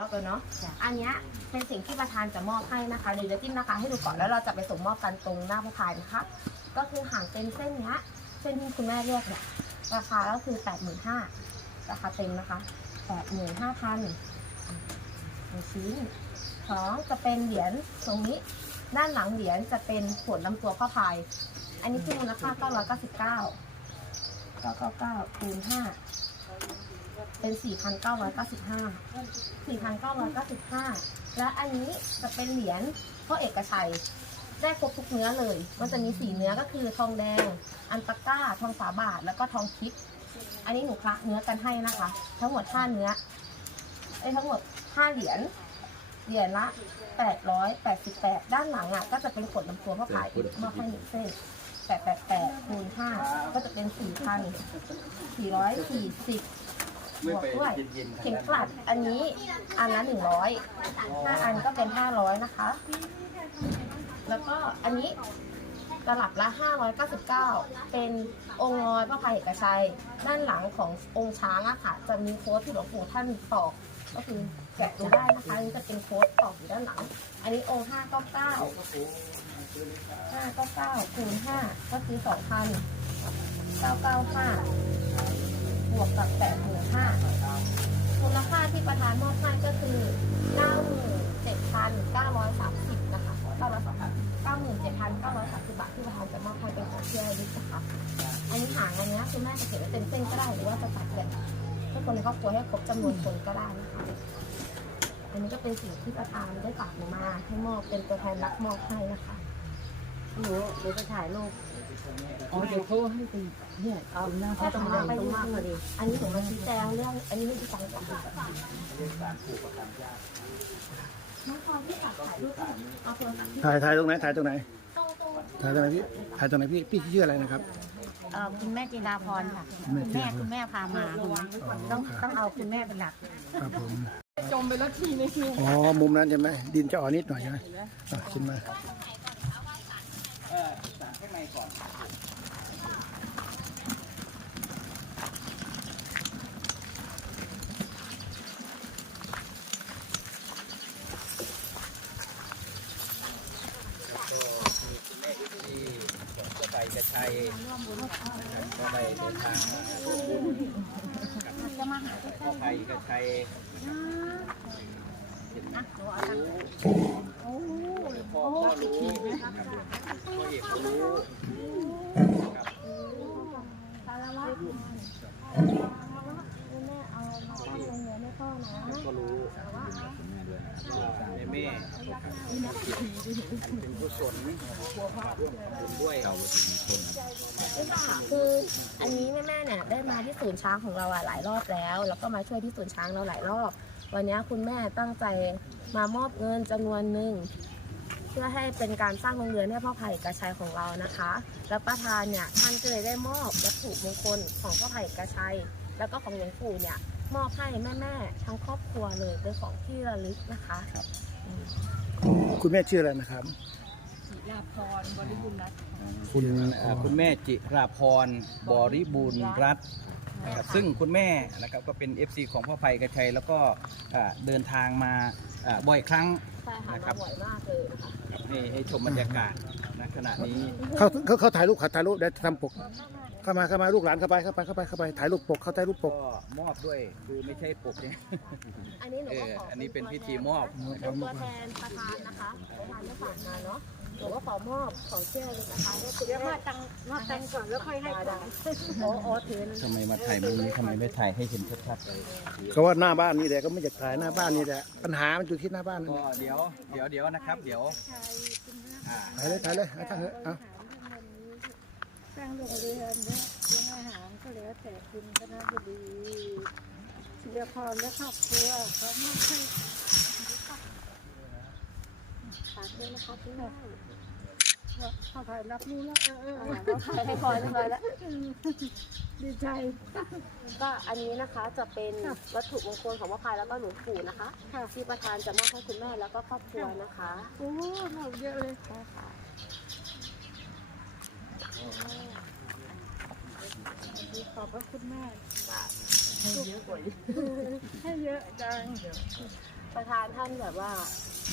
รอบเลยเนาะจ้ะอันเนี้ยเป็นสิ่งที่ประธานจะมอบให้นะคะเดี๋ยวจะจิ้มนะคะ ให้ดูก่อนแล้วเราจะไปส่งมอบกันตรงหน้าพระพายนะคะ ก็คือห่างเป็นเส้นเนี้ยเส้นที่คุณแม่เลือกเนี่ยราคาก็คือแปดหมื่นห้าราคาเต็มนะคะแปดหมื่นห้าพันหนึ่งชิ้นสองจะเป็นเหรียญตรงนี้ด้านหลังเหรียญจะเป็นขวดลำตัวพระพาย อันนี้คือมูลค่า999 999คูณ5 เป็น 4,995 4,995 และอันนี้จะเป็นเหรียญพ่อเอกชัย ได้ครบทุกเนื้อเลย มันจะมีสี่เนื้อก็คือทองแดง อันตะก้า ทองฝาบาท แล้วก็ทองทิพย์อันนี้หนูคละเนื้อกันให้นะคะ ทั้งหมดห้าเนื้อไอ้ทั้งหมดห้าเหรียญ เหรียญละ 888 ด้านหลังอะก็จะเป็นขดลำตัวพ่อขายอีกมอบให้หนึ่งเส้น888คูณ5ก็จะเป็น 4,440บ วกด้วยเข็มกลัดอันนี้อันละหนึ่งร้อยห้าอันก็เป็นห้าร้อยนะคะ แล้วก็อันนี้ระดับละห้าร้อยเก้าสิบเก้าเป็นองค์งอยพระพายเอกชัย ด้านหลังขององค์ช้างอะค่ะ จะมีโค้ดที่หลวงปู่ท่านตอก ก็คือแกะดูได้นะคะนี่จะเป็นโค้ดตอกอยู่ด้านหลัง อันนี้โอห้าก็เก้างค์599 599คูณห้าก็คือสองพันเก้าเก้าห้า บวกกับแปดหมื่นห้ามูลค่าที่ประธานมอบให้ก็คือเก้าหมื่นเจ็ดพันเก้าร้อยสามสิบนะคะเก้าร้อยสามสิบเก้าหมื่นเจ็ดพันเก้าร้อยสามสิบบาทที่ประธานจะมอบให้เป็นของที่ระลึกนะคะอันนี้หางอันเนี้ยคุณแม่จะเก็บไว้เต็มเส้นก็ได้หรือว่าจะตัดแบ่งให้คนในครอบครัวให้ครบจำนวนคนก็ได้นะคะอันนี้ก็เป็นสิ่งที่ประธานได้ฝากหนูมาให้มอบเป็นตัวแทนรับมอบให้นะคะหนูหนูไปถ่ายรูป อ๋อเดี๋ยวเขาให้ไปเนี่ยเอาหน้าเขาตรงมากตรงมากพอดีอันนี้ผมมาชี้แจงเรื่อง อันนี้ไม่ได้ฟังก่อนน้องพลอที่ตัดถ่ายรูปเอาโทรศัพท์ถ่ายถ่ายตรงไหนถ่ายตรงไหนถ่ายตรงไหนพี่ถ่ายตรงไหนพี่พี่ชื่ออะไรนะครับเอ่อคุณแม่จินดาพรค่ะแม่คุณแม่พรคุณแม่พามาต้องต้องเอาคุณแม่เป็นหลักครับผมจมไปแล้วทีนึงอ๋อมุมนั้นใช่ไหมดินจะอ่อนนิดหน่อยใช่ไหมอะขึ้นมา ก็ไปกระชัยก็ไปเดินทางมากับพ่อไปกระชัยเห็นไหมรู้พ่อพ่อรู้ครับพ่อเอกเขารู้ครับ สารวัตรแม่เอามาตั้งโรง เรียนให้พ่อนะก็รู้ว่าแม่เป็นกุศลร่วมบคุณด้วยเอาถึงคนคืออันนี้แม่แม่ๆเนี่ยได้มาที่ศูนย์ช้างของเราอะหลายรอบแล้ว แล้วก็มาช่วยที่ศูนย์ช้างเราหลายรอบ วันนี้คุณแม่ตั้งใจมามอบเงินจำนวนหนึ่งเพื่อให้เป็นการสร้างโรงเรียนให้พ่อไผ่กระชัยของเรานะคะ แล้วประธานเนี่ยท่านก็เลยได้มอบวัตถุมงคลของพ่อไผ่กระชัย แล้วก็ของหลวงปู่เนี่ย มอบให้แม่ๆทั้งครอบครัวเลยเป็นของที่ระลึกนะคะอืมคุณแม่ชื่ออะไรนะครับลาพรบริบูรณ์รัตน์คุณเอ่อคุณแม่จิราพรบริบูรณ์รัตน์นะครับซึ่งคุณแม่นะครับก็เป็น FC ของพ่อไผ่กระชัยแล้วก็อ่าเดินทางมาอ่าบ่อยครั้ง ใช่ค่ะนะครัมาบ บ่อยมากเลยนะคะให้ให้ชมบรรยากาศณขณะนี้ เขาเขาเขาถ่ายรูปเขาถ่ายรูปได้ทำปก เข้ามาเข้ามาลูกหลานเข้าไปเข้าไปเข้าไปเข้าไปถ่ายรูปปกเขาถ่ายรูปปก็กมอบด้วยคือไม่ใช่ปกเนี่ยอันนี้หนูเอก็อขออันนี้เป็นพิธีมอบเป็นตัวแทนประธานนะคะประธานที่ฝากมาเนาะหนูก็ขอมอบของเชื่อเลยนะคะให้คุณเดี๋ยวแม่มาตังมาตังก่อนแล้วค่อยให้ตังโอ้โอ้ถือทำไมมาถ่ายมุมนี้ทำไมไม่ถ่ายให้เห็นชัดๆเลยเขาว่าหน้าบ้านนี่แหละก็ไม่อยากถ่ายหน้าบ้านนี่แหละปัญหามันอยู่ที่หน้าบ้านนั่นก็แหละเดี๋ยวเดี๋ยวเดี๋ยวนะครับ เดี๋ยวอ่าถ่ายเลยถ่ายเลยเอาตั้งเถอะเอา สร้างโรงเรียนเนี่ยเลี้ยงอาหารก็แล้วแต่คุณคณะบดีศิลพรและครอบครัวเขาไม่ใช่ฝาด้วยนะคะคุณแม่เข้าไปรับรู้แล้วเออเอออ่าก็ถ่ายให้พอยเรียบร้อยแล้ว ดีใจ ก็อันนี้นะคะจะเป็นวัตถุมงคลของพระพายแล้วก็หลวงปู่นะคะค่ะ ที่ประธานจะมอบให้คุณแม่แล้วก็ครอบครัวนะคะ โอ้เราเยอะเลย ใช่ค่ะ ขอบพระคุณแม่ให้เยอะกว่านี้ให้เยอะจังประธานท่านแบบว่า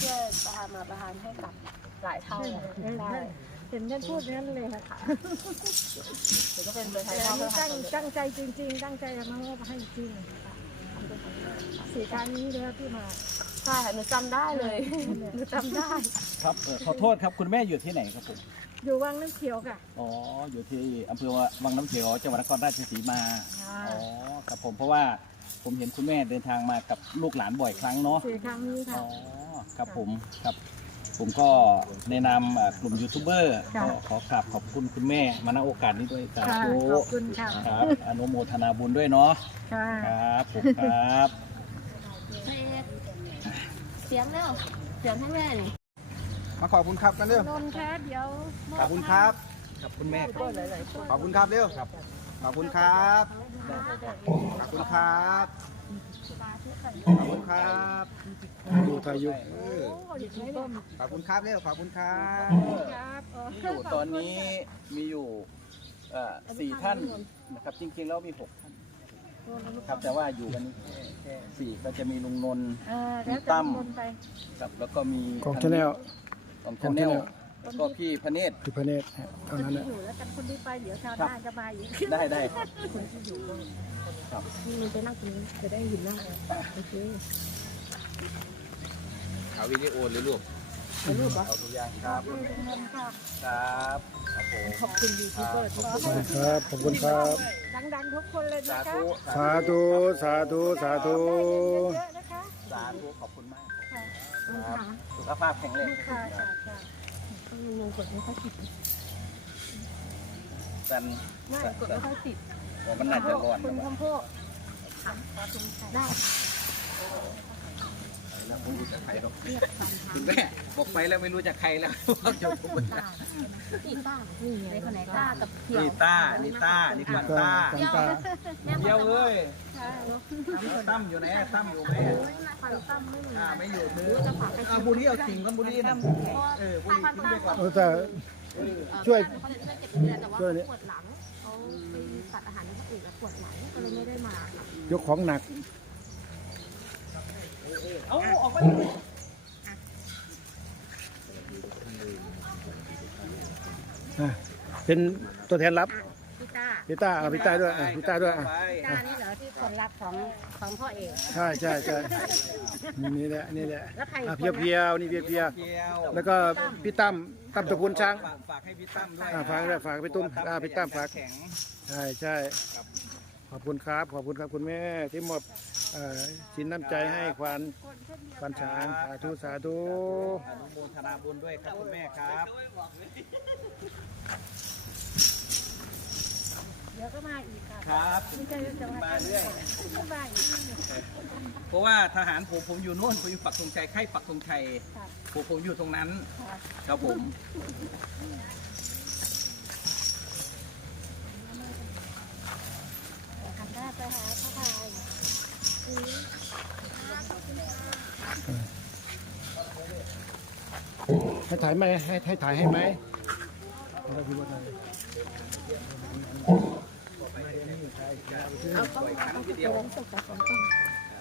ช่วยประธานมาประธานให้กลับหลายเท่าเลยใช่เห็นท่านพูดนั้นเลยค่ะหรือก็เป็นตัวแทแต่นพ่ออันเพื่นี้อตั้งตั้งใจจริง ๆ ตั้งใจจะมามอบให้จริงสีการนี้เลยครับที่มาใช่ค่ะหนูจำได้เลยหนูจำได้ ครับเอ่อขอโทษครับคุณแม่อยู่ที่ไหนครับผม อยู่วังน้ำเขียวค่ะ อ๋อ อยู่ที่อำเภอวังน้ำเขียวจังหวัดนครราชสีมา ค่ะ อ๋อ ครับผมเพราะว่าผมเห็นคุณแม่เดินทางมากับลูกหลานบ่อยครั้งเนาะ สีครั้งนี้ค่ะ อ๋อ ครับผม ครับ ผมก็ในนามอ่ากลุ่มยูทูบเบอร์ค่ะ ก็ขอกราบขอบคุณคุณแม่มาณโอกาสนี้ด้วยสาค่ะธุขอบคุณค่ะครับ อนุโมทนาบุญด้วยเนาะ ค่ะ ครับผมครับ เสียงเร็วเสียงให้แม่หน่อย มาขอบคุณครับกันเร็วนนท์คะเดี๋ยวมขอบคุณครับครับคุณแม่ขอบคุณครับเร็วครับขอบคุณครับ ขอบคุณครับ ขอบคุณครับดูทายุเออขอบคุณครับเร็วขอบคุณครับครับเออมีอยู่ตอนนี้มีอยู่เอ่อสี่ท่านนะครับ จริงๆแล้วมีหกท่านครับแต่ว่าอยู่กันแค่แค่สี่ก็จะมีลุงนนท์เออแล้วจะตั้มนนท์ไป ครับแล้วก็มีของชาแนล ของของชาแนล Channel แล้วก็พี่พเนตร คือพระเนตรฮะคเท่านนั้นที่แหละ อยู่แล้วกันคนที่ไปเดี๋ยวชาวครับบ้านจะมาอีกได้ได้มีไปนั่งตรงนี้จะได้ยินหน้าโอเคเอาวิดีโอหรือรูปแล้วรูปเหรอเอาทุกอย่างครับขอบคุณค่ะครับครับผมขอบคุณยูทูบเบอร์ทุกขอบคุณครับ ขอบคุณครับ ดังๆทุกคนเลยสานะคะธุสาธุ สาธุ สาธุ เยอะๆนะคะ สาธุขอบคุณมาก ค่ะครับสุขภาพแข็งแรงค่ะค่ะค่ะมันยังกดไม่ค่อยติดกันไม่กดไม่ค่อยติดว่ามันน่าจะร้อนคุณนะคำโพกค่ะได้ แล้วไม่รู้จะใครหรอกคุณแม่บอกไปแล้วไม่รู้จะใครแล้วยูทูบเบอร์นี่ต้านี่ไงคนไหนต้ากับเพียวนี่ต้านี่ต้านี่ควันต้ากันตาเยี่ยวเอ้ยตั้มอยู่ไหนตั้มอยู่ไหมตั้มไม่มีอ่าไม่อยู่ถือเอาบุรีเอาจริงกันบุรีนะเออบุรีทิ้งไปก่อนแต่ช่วยช่วยเก็บเงินแต่ว่าช่วยปวดหลังเขาไปตัดอาหารที่อื่นแล้วปวดหลังก็เลยไม่ได้มายกของหนัก เอาออกไปอะเป็นตัวแทนรับพี่ตาพี่ต้าเอาพี่ต้าด้วยอะพี่ต้าด้วยอะตานี่เหรอที่คนรักของของพ่อเอกใช่ใช่ใช่นี่แหละนี่แหละแล้วใครอะเพียวเพียวๆนี่เพียวเพียวเที่ยวๆแล้วก็พี่ตั้มตั้มตระกูลช้างฝากฝากให้พี่ตั้มด้วยอ่าฝากด้วยฝากพี่ตุ้มอ่าพี่ตั้มฝาก แข็งใช่ใช่ ขอบคุณครับ ขอบคุณครับคุณแม่ที่มอบเอ่อสินน้ำใจให้ควานควานช้างสาธุสาธุอนุโมทนาบุญด้วยครับคุณแม่ครับเดี๋ยวก็มาอีกค่ะครับไม่ใช่จะมามาเรื่อยมาอีกเพราะว่าทหารผมผมอยู่โน่นผมอยู่ปักธงชัยค่ายปักธงชัยผมผมอยู่ตรงนั้น ครับผม หันหน้าไปหาพ่อพาย ให้ถ่ายไหมให้ให้ถ่ายให้ไหม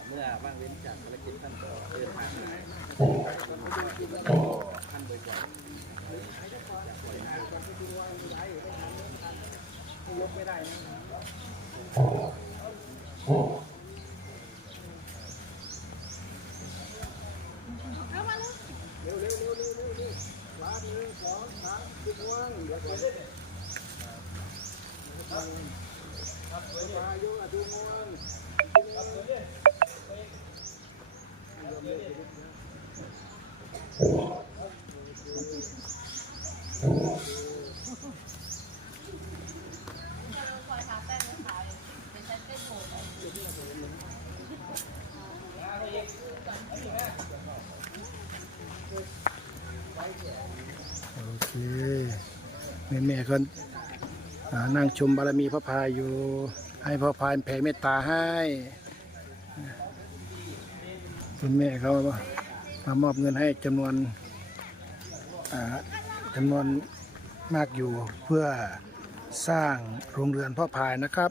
เมื่อว่างเว้นจากภารกิจท่านก็เดินทางมาท่านบ่อย โอเคแม่แม่ก็ นั่งชมบารมีพระพายอยู่ ให้พระพายแผ่เมตตาให้คุณแม่เขามามอบเงินให้จำนวนจำนวนมากอยู่เพื่อสร้างโรงเรือนพ่อพายนะครับ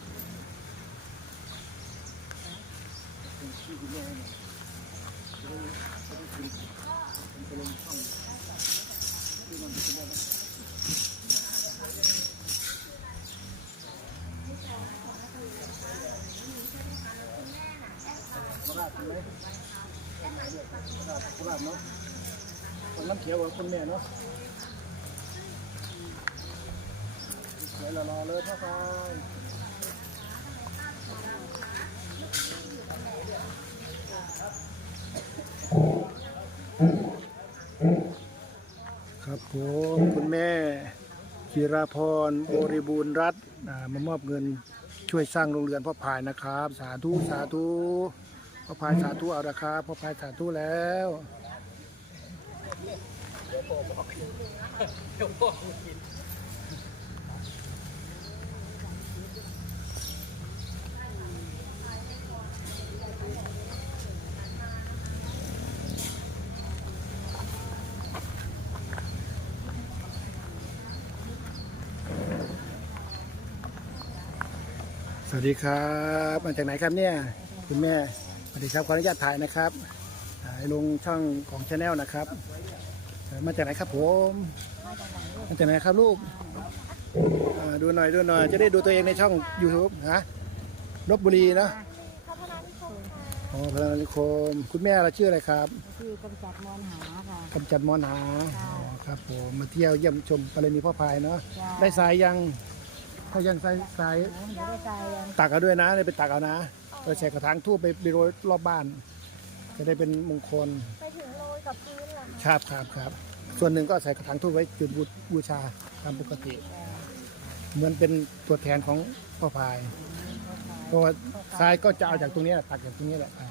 ราชใช่ไหมโคราชเนาะคนน้ำเขียวกับคนแม่เนาะเดี๋ยวเรารอเลยพ่อพาย โอ้คุณแม่จิราพรบริบูรณ์รัตน์มามอบเงินช่วยสร้างโรงเรือนพ่อพายนะครับ สาธุสาธุพ่อพายสาธุเอาละครับพ่อพายสาธุแล้ว สวัสดีครับมาจากไหนครับเนี่ยคุณแม่สวัสดีครับขออนุญาตถ่ายนะครับถ่ายลงช่องของชาแนลนะครับเอ่อมาจากไหนครับผมมาจากไหนครับลูกอ่าดูหน่อยดูหน่อย จะได้ดูตัวเองในช่อง YouTube ฮะลบบุรีเนาะอ๋อพลานิคม คุณแม่เราชื่ออะไรครับคือกำจัดมอนหาค่ะกำจัดมอนหาอ๋อครับผมมาเที่ยวเยี่ยมชมกรณีพ่อพายเนาะจ้าได้สายยัง ถ้ายังสายสายโอ้ยไม่ได้ใจยังตักเอาด้วยนะเลยไปตักเอานะเราใส่กระถางทูบไปไปโรยรอบบ้าน จะได้เป็นมงคลไปถึงโรยกับพื้นเหรอครับครับครับ ส่วนหนึ่งก็ใส่กระถางทูบไว้จุดบูบูชาตามปกติ เหมือนเป็นตัวแทนของพ่อพายเพราะว่าทรายก็จะเอาจากตรงนี้แหละตักจากตรงนี้แหละไป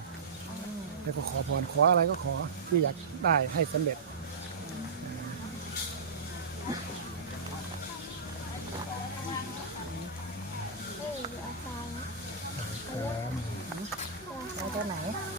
แล้วก็ขอพรขออะไรก็ขอที่อยากได้ให้สำเร็จ